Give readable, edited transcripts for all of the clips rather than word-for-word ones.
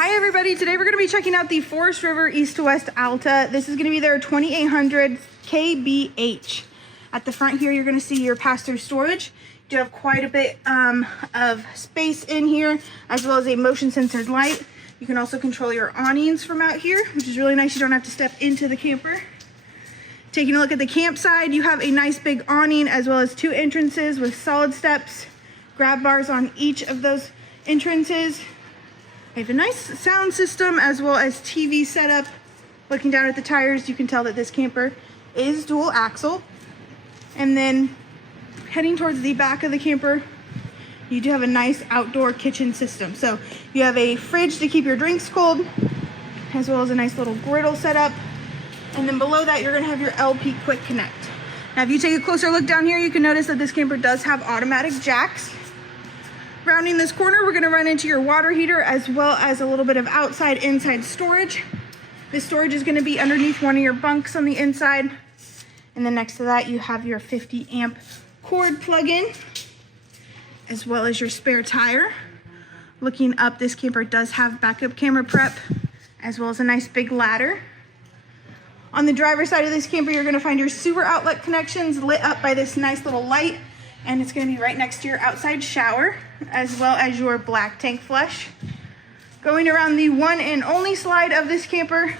Hi everybody, today we're going to be checking out the Forest River East to West Alta. This is going to be their 2800 kbh. At the front here, you're going to see your pass-through storage. You do have quite a bit of space in here, as well as a motion censored light. You can also control your awnings from out here, which is really nice. You don't have to step into the camper. Taking a look at the campsite, you have a nice big awning, as well as 2 entrances with solid steps, grab bars on each of those entrances. We have a nice sound system as well as TV setup. Looking down at the tires, you can tell that this camper is dual axle. And then heading towards the back of the camper, you do have a nice outdoor kitchen system. So you have a fridge to keep your drinks cold, as well as a nice little griddle setup. And then below that, you're gonna have your LP Quick Connect. Now, if you take a closer look down here, you can notice that this camper does have automatic jacks. Rounding this corner, we're gonna run into your water heater, as well as a little bit of inside storage. This storage is gonna be underneath one of your bunks on the inside. And then next to that, you have your 50 amp cord plug-in, as well as your spare tire. Looking up, this camper does have backup camera prep, as well as a nice big ladder. On the driver's side of this camper, you're gonna find your sewer outlet connections lit up by this nice little light, and it's gonna be right next to your outside shower, as well as your black tank flush. Going around the one and only slide of this camper,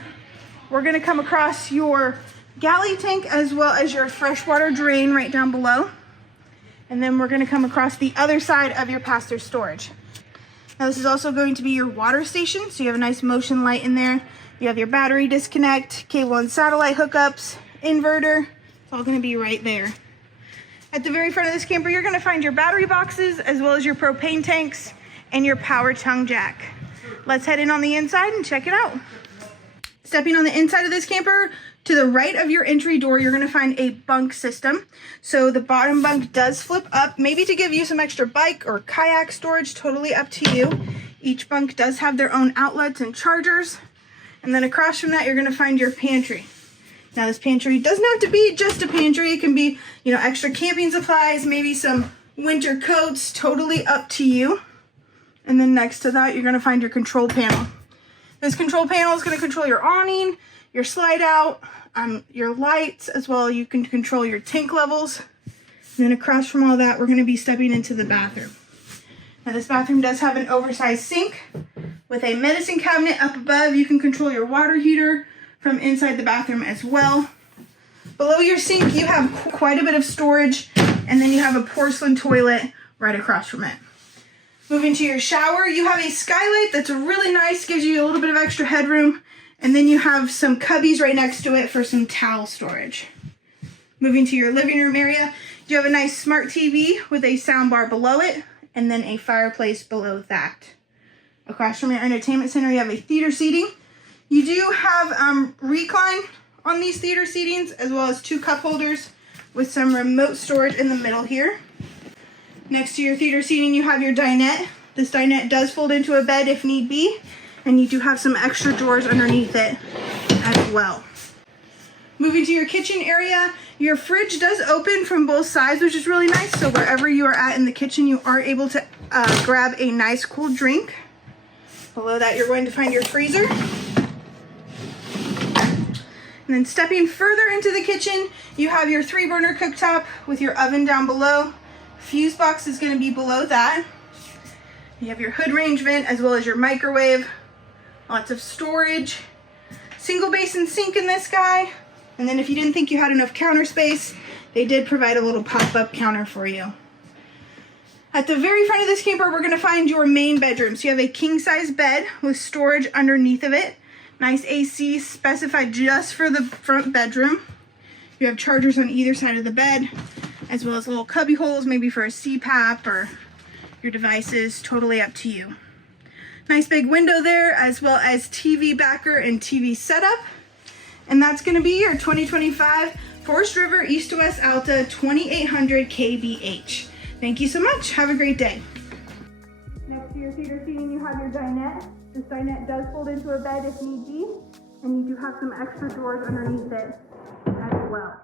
we're gonna come across your galley tank, as well as your freshwater drain right down below. And then we're gonna come across the other side of your pass-through storage. Now, this is also going to be your water station, so you have a nice motion light in there. You have your battery disconnect, cable and satellite hookups, inverter. It's all gonna be right there. At the very front of this camper, you're gonna find your battery boxes, as well as your propane tanks and your power tongue jack. Let's head in on the inside and check it out. Stepping on the inside of this camper, to the right of your entry door, you're gonna find a bunk system. So the bottom bunk does flip up, maybe to give you some extra bike or kayak storage, totally up to you. Each bunk does have their own outlets and chargers. And then across from that, you're gonna find your pantry. Now, this pantry doesn't have to be just a pantry. It can be, extra camping supplies, maybe some winter coats, totally up to you. And then next to that, you're gonna find your control panel. This control panel is gonna control your awning, your slide out, your lights, as well. You can control your tank levels. And then across from all that, we're gonna be stepping into the bathroom. Now, this bathroom does have an oversized sink with a medicine cabinet up above. You can control your water heater from inside the bathroom as well. Below your sink, you have quite a bit of storage, and then you have a porcelain toilet right across from it. Moving to your shower, you have a skylight that's really nice, gives you a little bit of extra headroom, and then you have some cubbies right next to it for some towel storage. Moving to your living room area, you have a nice smart TV with a sound bar below it, and then a fireplace below that. Across from your entertainment center, you have a theater seating. You do have recline on these theater seatings, as well as 2 cup holders with some remote storage in the middle here. Next to your theater seating, you have your dinette. This dinette does fold into a bed if need be, and you do have some extra drawers underneath it as well. Moving to your kitchen area, your fridge does open from both sides, which is really nice. So wherever you are at in the kitchen, you are able to grab a nice cool drink. Below that, you're going to find your freezer. And then stepping further into the kitchen, you have your 3-burner cooktop with your oven down below. Fuse box is going to be below that. You have your hood range vent, as well as your microwave. Lots of storage. Single basin sink in this guy. And then if you didn't think you had enough counter space, they did provide a little pop-up counter for you. At the very front of this camper, we're going to find your main bedroom. So you have a king-size bed with storage underneath of it. Nice AC specified just for the front bedroom. You have chargers on either side of the bed, as well as little cubby holes, maybe for a CPAP or your devices, totally up to you. Nice big window there, as well as TV backer and TV setup. And that's gonna be your 2025 Forest River East to West Alta 2800 kbh. Thank you so much. Have a great day. Next to your theater seating, you have your dinette. This dinette does fold into a bed if need be, and you do have some extra drawers underneath it as well.